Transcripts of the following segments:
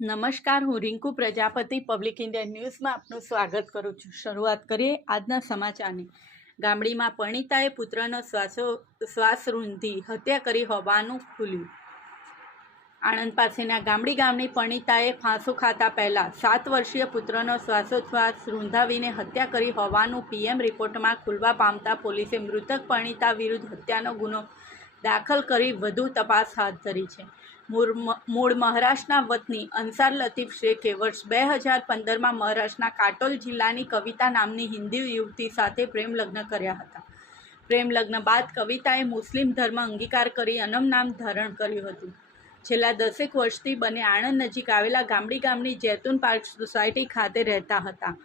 નમસ્કાર, હું Rinku Prajapati public India ન્યૂઝમાં આપનું સ્વાગત કરું છું। શરૂઆત કરીએ આજના સમાચારની। ગામડીમાં પરિણીતાએ પુત્રનો શ્વાસ રૂંધી હત્યા કરી હોવાનું ખુલ્યું। આણંદ પાસેના ગામડી ગામની પરિણીતાએ ફાંસો ખાતા પહેલા 7 વર્ષીય પુત્રનો શ્વાસોચ્છ્વાસ રૂંધાવીને હત્યા કરી હોવાનું પીએમ રિપોર્ટમાં ખુલવા પામતા પોલીસે મૃતક પરિણીતા વિરુદ્ધ હત્યાનો ગુનો દાખલ કરી વધુ તપાસ હાથ ધરી છે। મૂળ મહારાષ્ટ્રના વતની અંસાર લતીફ શેખે વર્ષ 2015માં મહારાષ્ટ્રના કાટોલ જિલ્લાની કવિતા નામની હિન્દુ યુવતી સાથે પ્રેમ લગ્ન કર્યા હતા। પ્રેમ લગ્ન બાદ કવિતાએ મુસ્લિમ ધર્મ અંગીકાર કરી અનમ નામ ધારણ કર્યું હતું। છેલ્લા 10 વર્ષથી બંને આણંદ નજીક આવેલા ગામડી ગામની જૈતુન પાર્ક સોસાયટી ખાતે રહેતા હતા।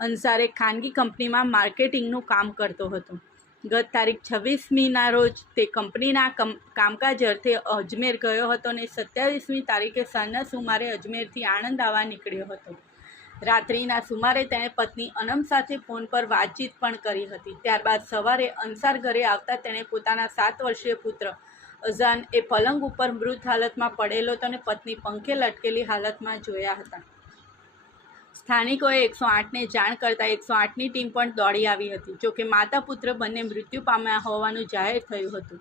અંસાર એક ખાનગી કંપનીમાં માર્કેટિંગનું કામ કરતો હતો। ગત તારીખ 26મીના રોજ તે કંપનીના કામકાજ અર્થે અજમેર ગયો હતો અને 27મી તારીખે સાંજના સુમારે અજમેરથી આણંદ આવવા નીકળ્યો હતો। રાત્રિના સુમારે તેણે પત્ની અનમ સાથે ફોન પર વાતચીત પણ કરી હતી। ત્યારબાદ સવારે અંસાર ઘરે આવતા તેણે પોતાના 7 વર્ષીય પુત્ર અઝાન એ પલંગ ઉપર મૃત હાલતમાં પડેલો હતો અને પત્ની પંખે લટકેલી હાલતમાં જોયા હતા। સ્થાનિકોએ 108ને જાણ કરતાં 108ની ટીમ પણ દોડી આવી હતી। જોકે માતા પુત્ર બંને મૃત્યુ પામ્યા હોવાનું જાહેર થયું હતું।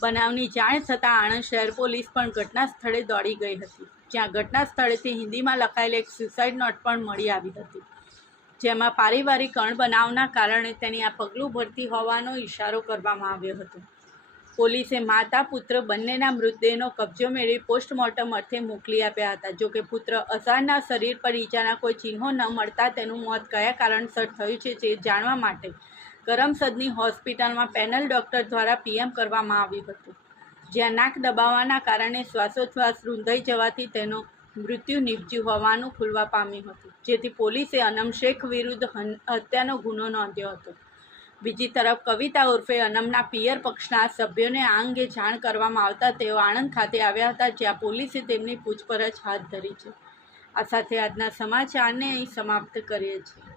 બનાવની જાણ થતાં આણંદ શહેર પોલીસ પણ ઘટના સ્થળે દોડી ગઈ હતી, જ્યાં ઘટના સ્થળેથી હિન્દીમાં લખાયેલ એક સુસાઇડ નોટ પણ મળી આવી હતી, જેમાં પારિવારિક અણબનાવના કારણે તેની આ પગલું ભરતી હોવાનો ઇશારો કરવામાં આવ્યો હતો। પોલીસે માતા પુત્ર બંનેના મૃતદેહનો કબજો મેળવી પોસ્ટમોર્ટમ અર્થે મોકલી આપ્યા હતા। જોકે પુત્ર અઝારના શરીર પર ઈજાના કોઈ ચિહ્નો ન મળતા તેનું મોત કયા કારણસર થયું છે તે જાણવા માટે કરમસદની હોસ્પિટલમાં પેનલ ડૉક્ટર દ્વારા પીએમ કરવામાં આવ્યું હતું, જ્યાં નાક દબાવવાના કારણે શ્વાસોચ્છ્વાસ રૂંધાઈ જવાથી તેનું મૃત્યુ નિપજ્યું હોવાનું ખુલવા પામ્યું હતું, જેથી પોલીસે અનમ શેખ વિરુદ્ધ હત્યાનો ગુનો નોંધ્યો હતો। બીજી તરફ કવિતા ઉર્ફે અનમના પિયર પક્ષના સભ્યોને આ અંગે જાણ કરવામાં આવતા તેઓ આણંદ ખાતે આવ્યા હતા, જ્યાં પોલીસે તેમની પૂછપરછ હાથ ધરી છે। આ સાથે આજના સમાચારને અહીં સમાપ્ત કરીએ છીએ।